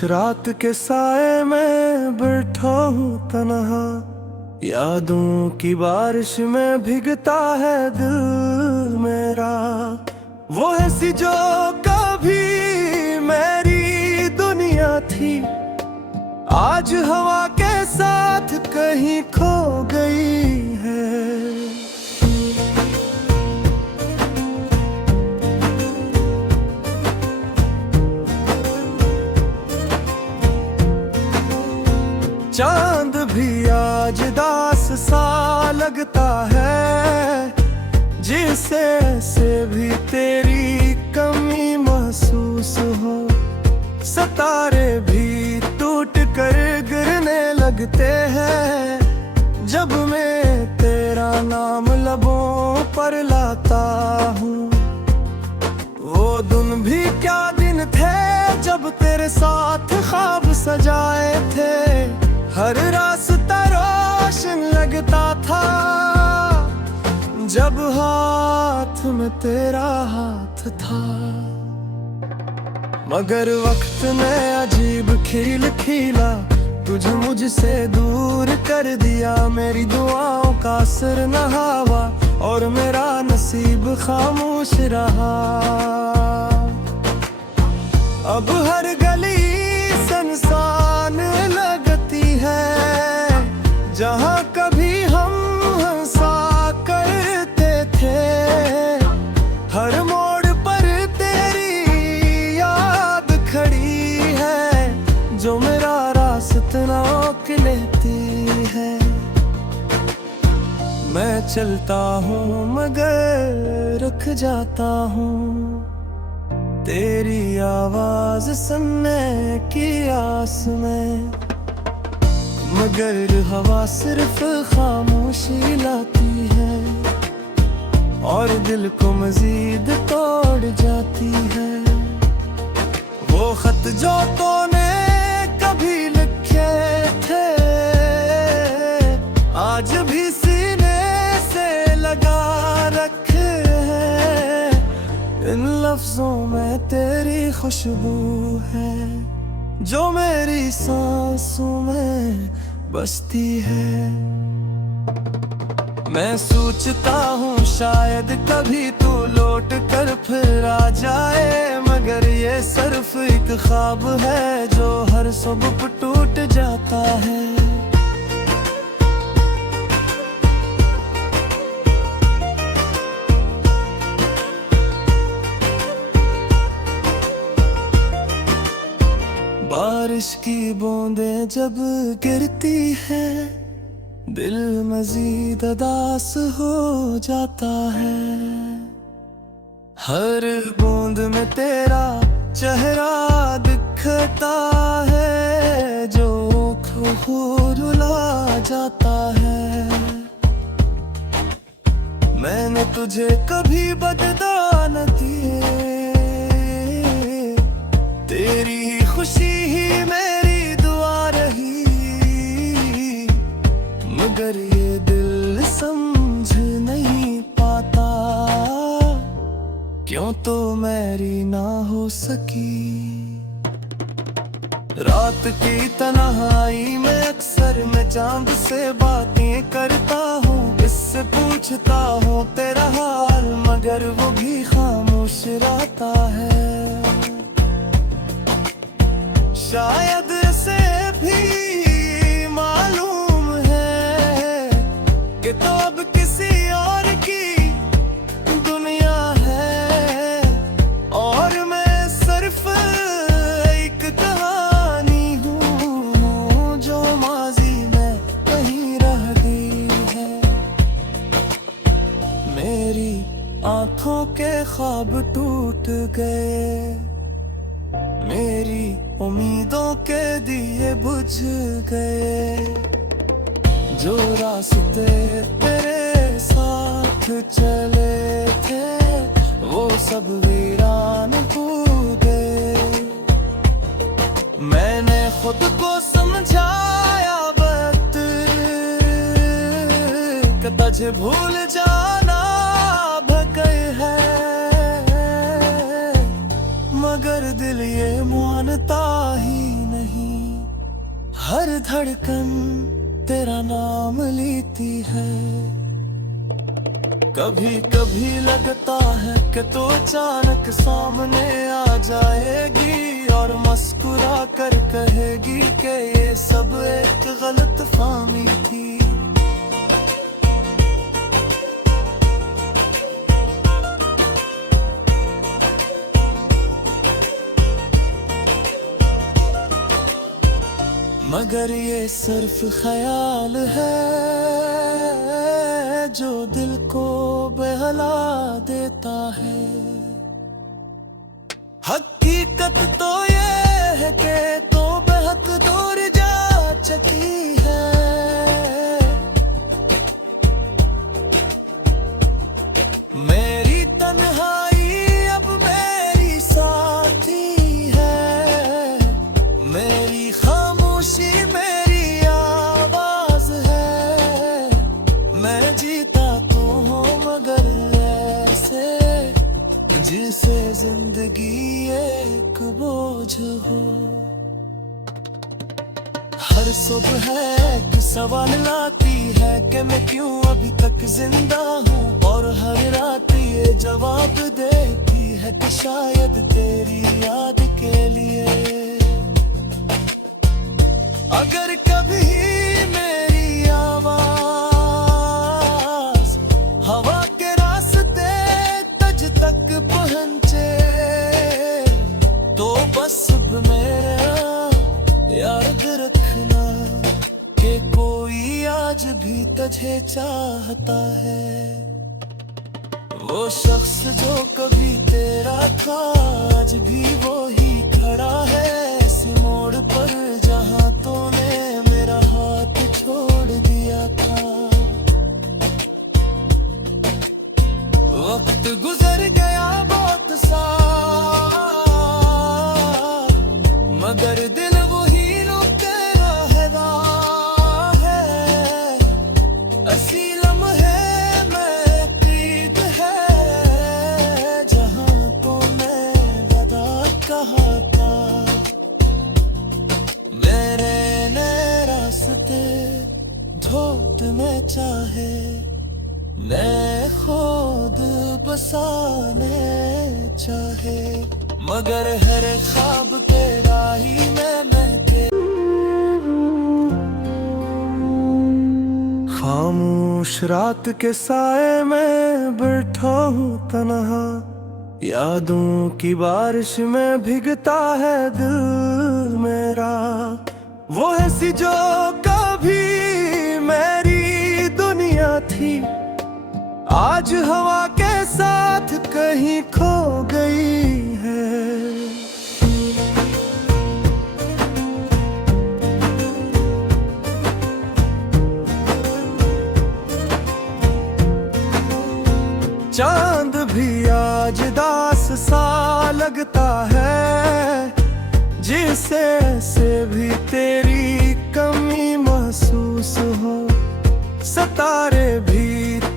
कुछ रात के साए में बैठा हूँ तन्हा, यादों की बारिश में भीगता है दिल मेरा। वो है सी जो कभी मेरी दुनिया थी, आज हवा के साथ कहीं खो गई है। चांद भी आज दास सा लगता है, जिसे से भी तेरी कमी महसूस हो। सितारे भी टूट कर गिरने लगते हैं, जब मैं तेरा नाम लबों पर लाता हूँ। वो दिन भी क्या दिन थे जब तेरे साथ ख्वाब सजाए थे। हर रास्ता रोशन लगता था जब हाथ में तेरा हाथ था। मगर वक्त ने अजीब खेल खेला, तुझे मुझसे दूर कर दिया। मेरी दुआओं का असर न हुआ और मेरा नसीब खामोश रहा। अब हर गली सुनसान लगती है, जहाँ कभी हम हंसा करते थे। हर मोड़ पर तेरी याद खड़ी है, जो मेरा रास्ता रोक लेती है। मैं चलता हूँ मगर रुक जाता हूँ, तेरी आवाज सुनने की आस में। मगर हवा सिर्फ खामोशी लाती है और दिल को मजीद तोड़ जाती है। वो खत जो तूने कभी लिखे थे, आज भी सीने से लगा रखे हैं। इन लफ्जों में तेरी खुशबू है, जो मेरी सांसों में बसती है। मैं सोचता हूँ शायद कभी तू लौट कर फिर आ जाए, मगर ये सिर्फ एक ख्वाब है जो हर सुबह टूट जाता है। बारिश की बूंदें जब गिरती है, दिल मजीद उदास हो जाता है। हर बूंद में तेरा चेहरा दिखता है, जो खो रुला जाता है। मैंने तुझे कभी बदला न दिए, तेरी खुशी ही मेरी दुआ रही। मगर ये दिल समझ नहीं पाता, क्यों तो मेरी ना हो सकी। रात की तन्हाई में अक्सर मैं चांद से बातें करता हूँ, इससे पूछता हूँ तेरा हाल, मगर वो भी खामोश रहता है। शायद इसे भी मालूम है कि तो अब किसी और की दुनिया है, और मैं सिर्फ एक कहानी हूँ जो माजी में कहीं रह गई है। मेरी आंखों के ख्वाब टूट गए, मेरी उम्मीदों के दिए बुझ गए। जो रास्ते तेरे साथ चले थे, वो सब वीरान हो गए। मैंने खुद को समझाया वक्त कि तुझे भूल जाना भगे है, मगर दिल ये मानता ही नहीं। हर धड़कन तेरा नाम लेती है। कभी कभी लगता है कि तू अचानक सामने आ जाएगी और मुस्कुरा कर कहेगी कि ये सब एक गलत फहमी थी। मगर ये सिर्फ ख्याल है जो दिल को बहला देता है। हकीकत तो ये है कि तो बेहद दूर जा चुकी है। मेरी तन्हाई अब मेरी साथी है। मेरी खामोशी मेरी आवाज है। मैं जीता तो हूँ मगर ऐसे जिसे जिंदगी एक बोझ हो। हर सुबह एक सवाल लाती है कि मैं क्यों अभी तक जिंदा हूँ, और हर रात ये जवाब देती है कि शायद तेरी याद के लिए। अगर कभी मेरी आवाज हवा के रास्ते तुझ तक पहुंचे तो बस अब मेरा याद रखना कि कोई आज भी तुझे चाहता है। वो शख्स जो कभी तेरा था आज भी वो ही खड़ा है इस मोड़ पर जहां तूने मेरा हाथ छोड़ दिया था। वक्त गुजर गया बहुत सा मगर दिल वही रुके रहता है। असी लम्हे में कीद है जहां तूने बता कहा था। मेरे नए रास्ते धोत में चाहे मैं खुद बसाने चाहे, मगर हर ख्वाब तेरा ही मैं के। खामोश रात के साए में बैठा हूँ तन्हा, यादों की बारिश में भीगता है दिल मेरा। वो है सी जो कभी मेरी दुनिया थी आज हवा के साथ कहीं खो गई है। चांद भी आज दास सा लगता है, जिसे से भी तेरी कमी महसूस हो। सितारे भी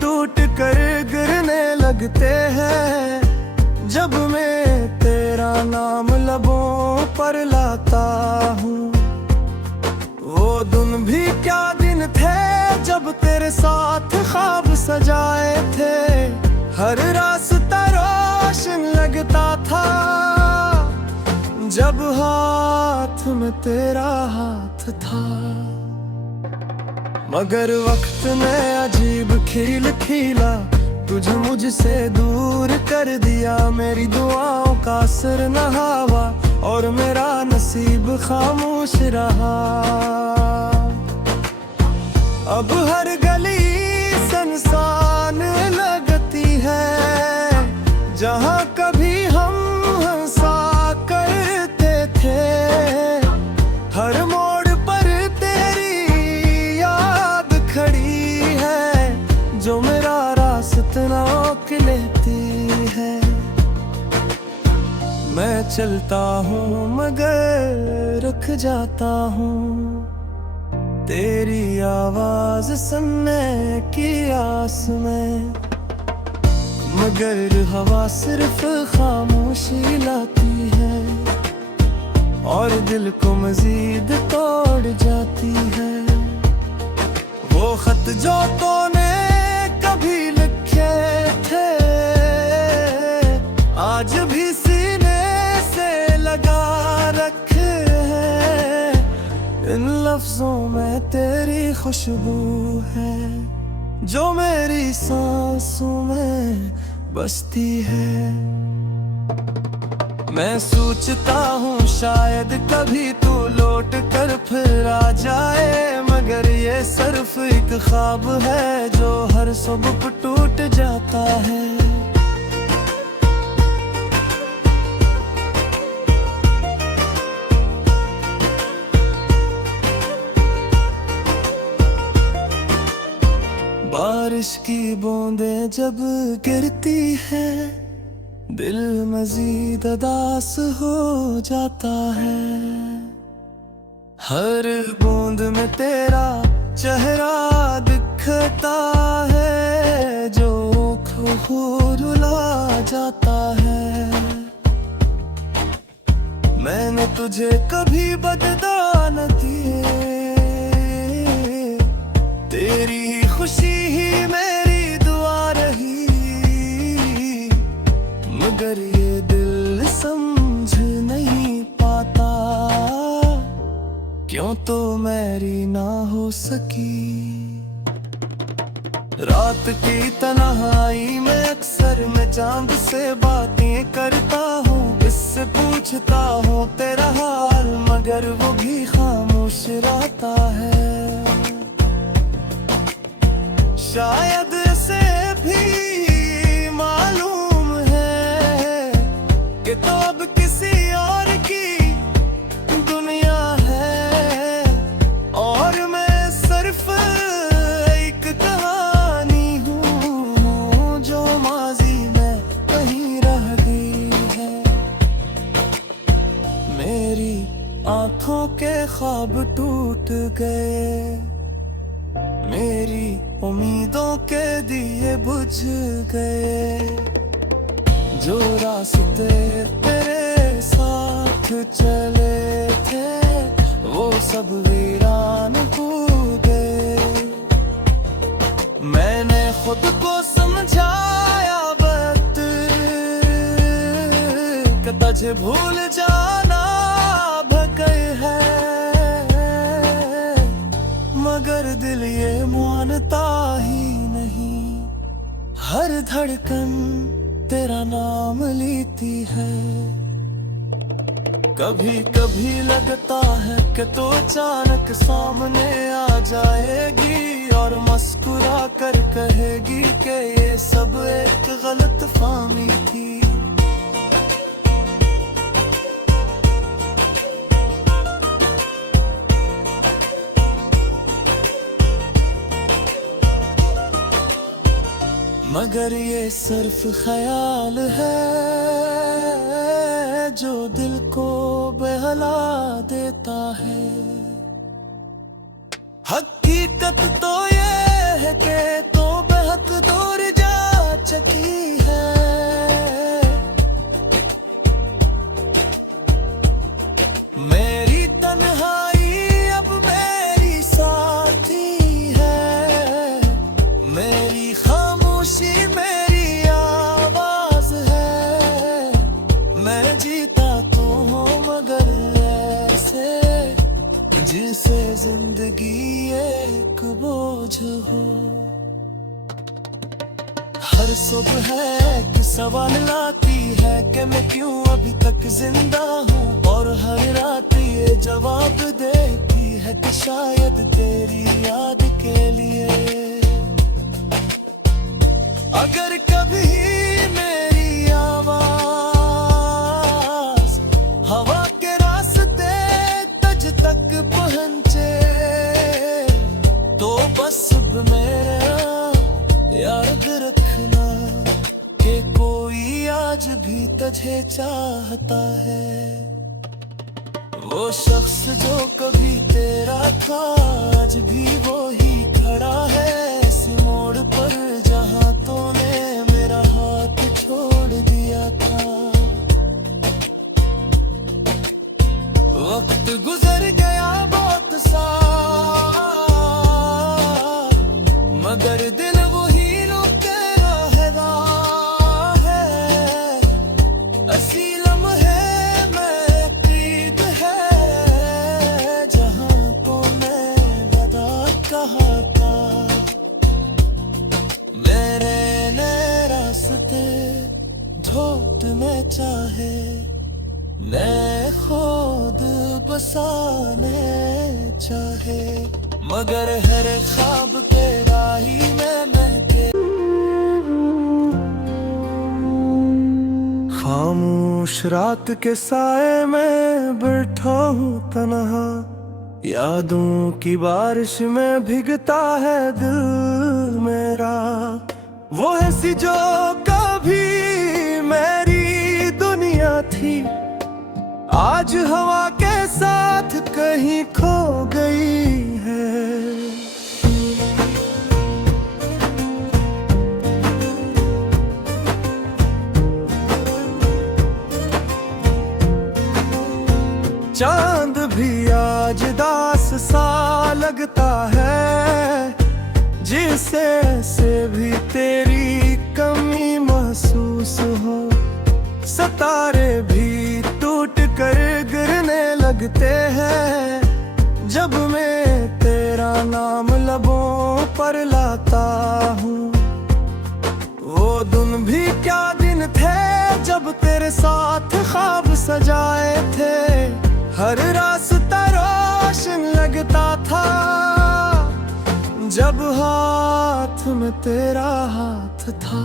टूट कर गिरने लगते हैं जब मैं तेरा नाम लबों पर लाता हूँ। वो दिन भी क्या दिन थे जब तेरे साथ ख्वाब सजाए थे। हर रास्ता रोशन लगता था जब हाथ में तेरा हाथ था। मगर वक्त ने अजीब खेल खेला, तुझे मुझसे दूर कर दिया। मेरी दुआओं का असर न हुआ और मेरा नसीब खामोश रहा। अब हर गली सुनसान लगती है जहाँ कभी हम हंसा करते थे। हर मोड़ पर तेरी याद खड़ी है जो मेरा रास्ता रोक लेती है। मैं चलता हूँ मगर रुक जाता हूँ तेरी आवाज सुनने की आस में। मगर हवा सिर्फ खामोशी लाती है। और दिल को मजीद तोड़ जाती है। वो खत जो तूने कभी लिखे थे आज भी सीने से लगा रखे हैं। इन लफ्जों में तेरी खुशबू है जो मेरी सांसों में बसती है। मैं सोचता हूँ शायद कभी तू लौट कर फिर आ जाए, मगर ये सिर्फ एक ख्वाब है जो हर सुबह टूट जाता है। बारिश की बूंदें जब गिरती है दिल मजीद उदास हो जाता है। हर बूंद में तेरा चेहरा दिखता है जो खो रुला जाता है। मैंने तुझे कभी बदला न दिए, तेरी खुशी ही मेरी दुआ रही, मगर ये दिल समझ नहीं पाता क्यों तो मेरी ना हो सकी। रात की तन्हाई में अक्सर मैं चांद से बातें करता हूँ, इससे पूछता हूँ तेरा हाल, मगर वो भी खामोश रहता है। शायद इसे भी मालूम है कि तो अब किसी और की दुनिया है और मैं सिर्फ एक कहानी हूँ जो माजी में कहीं रह गई है। मेरी आंखों के ख्वाब टूट गए, मेरी उम्मीदों के दिए बुझ गए। जो रास्ते तेरे साथ चले थे वो सब वीरान हो गए। मैंने खुद को समझाया वक्त कि तुझे भूल जाना भगई है, मगर दिल ये मानता ही नहीं। हर धड़कन तेरा नाम लेती है। कभी कभी लगता है कि तो अचानक सामने आ जाएगी और मुस्कुरा कर कहेगी कि ये सब एक गलत फहमी थी। मगर ये सिर्फ ख्याल है जो दिल को बहला देता है। हकीकत तो ये है कि तो बेहद दूर जा चुकी है। मेरी तन्हाई अब मेरी साथी है, मेरी खामोशी मेरी आवाज है। मैं जीता तो हूँ मगर ऐसे जिसे जिंदगी एक बोझ हो। हर सुबह एक सवाल लाती है कि मैं क्यों अभी तक जिंदा हूँ, और हर रात ये जवाब देती है कि शायद तेरी याद के लिए। अगर कभी मेरी आवाज हवा के रास्ते तुझ तक पहुंचे तो बस मेरा याद रखना कि कोई आज भी तुझे चाहता है। वो शख्स जो कभी तेरा था आज भी वो ही खड़ा है इस मोड़ पर जहाँ तूने मेरा हाथ छोड़ दिया था। रहा था। मेरे नए रास्ते ढूंढने चाहे, नए खुद बसाने चाहे, मगर हर ख्वाब तेरा ही मैं के। खामोश रात के साए में बैठा हूँ तन्हा, यादों की बारिश में भीगता है दिल मेरा। वो है सी जो कभी मेरी दुनिया थी, आज हवा के साथ कहीं खो गई है। चांद भी आज दास सा लगता है, जिसे से भी तेरी कमी महसूस हो। सितारे भी टूट कर गिरने लगते हैं, जब मैं तेरा नाम लबों पर लाता हूँ। वो दिन भी क्या दिन थे जब तेरे साथ ख्वाब सजाए थे, हर रास्ता रोशन लगता था जब हाथ में तेरा हाथ था।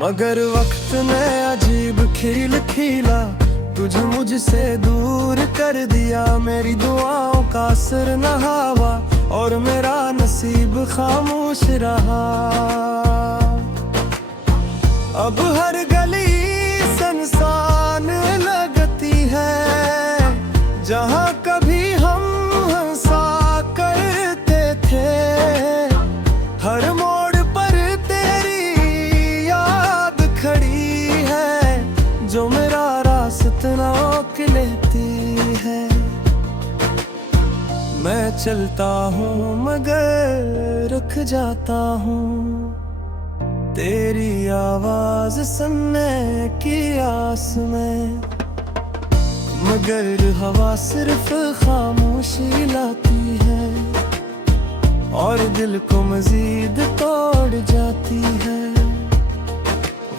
मगर वक्त ने अजीब खेल खेला, तुझे मुझसे दूर कर दिया। मेरी दुआओं का असर न हुआ और मेरा नसीब खामोश रहा। अब हर गली सुनसान लगती है, जहाँ कभी हम हंसा करते थे। हर मोड़ पर तेरी याद खड़ी है, जो मेरा रास्ता रोक लेती है। मैं चलता हूँ मगर रुक जाता हूँ, तेरी आवाज सुनने की आस में। मगर हवा सिर्फ खामोशी लाती है और दिल को मजीद तोड़ जाती है।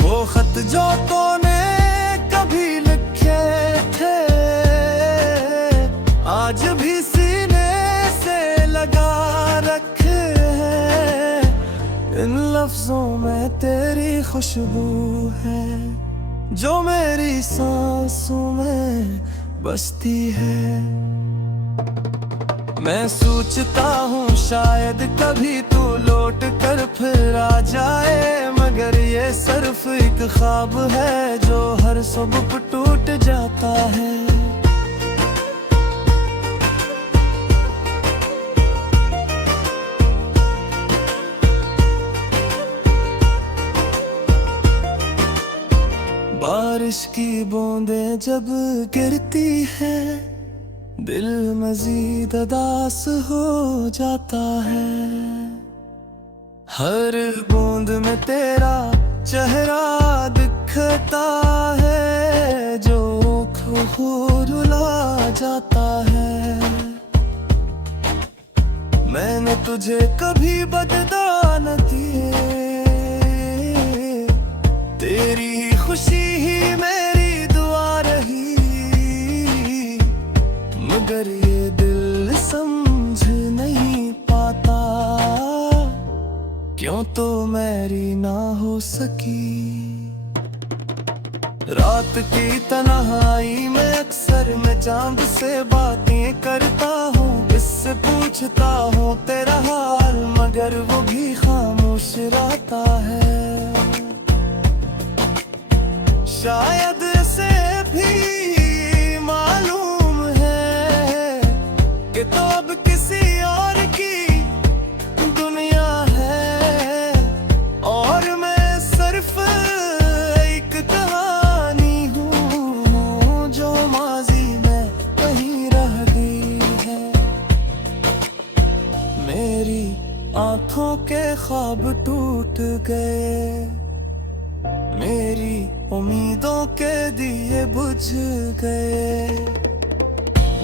वो खत जो तूने कभी लिखे थे, आज भी सीने से लगा रखे हैं। इन लफ्जों में तेरी खुशबू है, जो मेरी सांसों में बसती है। मैं सोचता हूँ शायद कभी तू लौट कर फिर आ जाए, मगर ये सिर्फ एक ख्वाब है जो हर सुबह टूट जाता है। बारिश की बूंदें जब गिरती है, दिल मजीद उदास हो जाता है। हर बूंद में तेरा चेहरा दिखता है, जो रुला जाता है। मैंने तुझे कभी बदला न दिए, तेरी खुशी ही मेरी दुआ रही। मगर ये दिल समझ नहीं पाता, क्यों तो मेरी ना हो सकी। रात की तन्हाई में अक्सर मैं चांद से बातें करता हूँ, इससे पूछता हूँ तेरा हाल, मगर वो भी खामोश रहता है। शायद इसे भी मालूम है कि तो अब किसी और की दुनिया है, और मैं सिर्फ एक कहानी हूँ जो माजी में कहीं रह गई है। मेरी आंखों के ख्वाब टूट गए, मेरी उम्मीदों के दिए बुझ गए।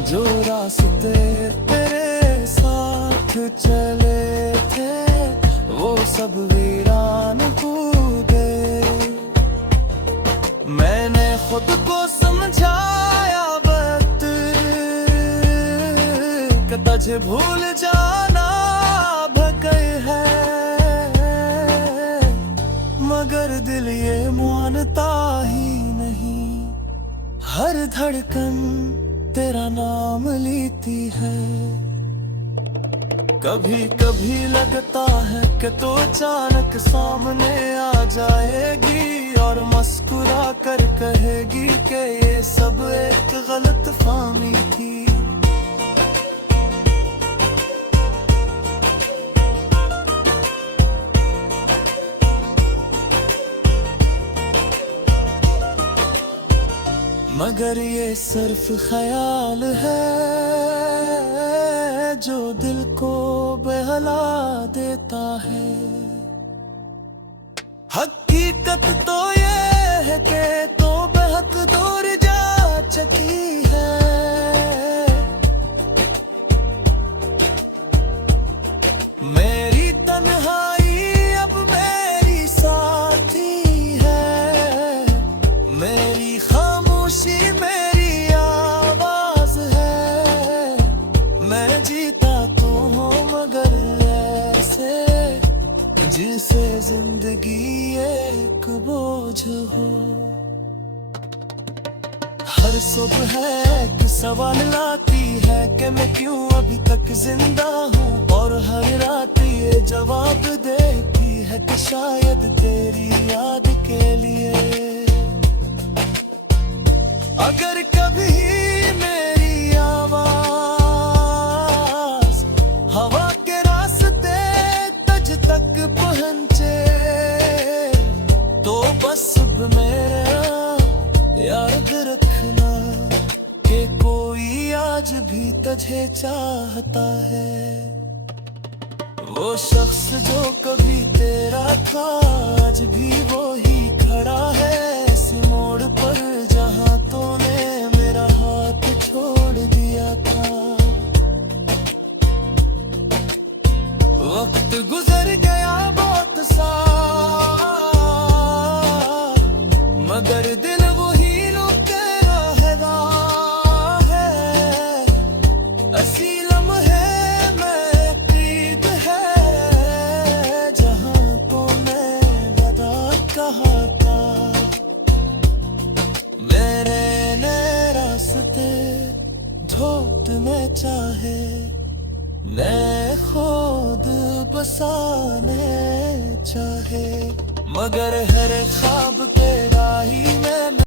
जो रास्ते तेरे साथ चले थे वो सब वीरान कूदे। मैंने खुद को समझाया वक्त कि तुझे भूल जाना भकई है, मगर दिल ये मानता ही नहीं। हर धड़कन तेरा नाम लेती है। कभी कभी लगता है कि तो अचानक सामने आ जाएगी और मुस्कुरा कर कहेगी कि ये सब एक गलत फहमी थी। मगर ये सिर्फ ख्याल है जो दिल को बहला देता है। हकीकत तो ये है कि तो बहुत दूर जा चुकी है। मेरी तन्हाई अब मेरी साथी है, मेरी खामोशी मेरी आवाज है। मैं जीता तो हूँ मगर ऐसे जिसे जिंदगी एक बोझ हो। हर सुबह एक सवाल लाती है कि मैं क्यों अभी तक जिंदा हूँ, और हर रात ये जवाब देती है कि शायद तेरी याद के लिए। अगर कभी मेरी आवाज हवा के रास्ते तुझ तक पहुंचे तो बस अब मेरा याद रखना कि कोई आज भी तुझे चाहता है। वो शख्स जो कभी तेरा था आज भी वो ही खड़ा है इस मोड़ पर जहां तूने मेरा हाथ छोड़ दिया था। वक्त गुजर गया बहुत साल मगर दिल वही रुके रहता है। असी लम्हे में कीद है जहां तूने बता कहा था। मेरे नए रास्ते धोत में चाहे मैं खुद बसाने चाहे, मगर हर ख्वाब तेरा ही मैं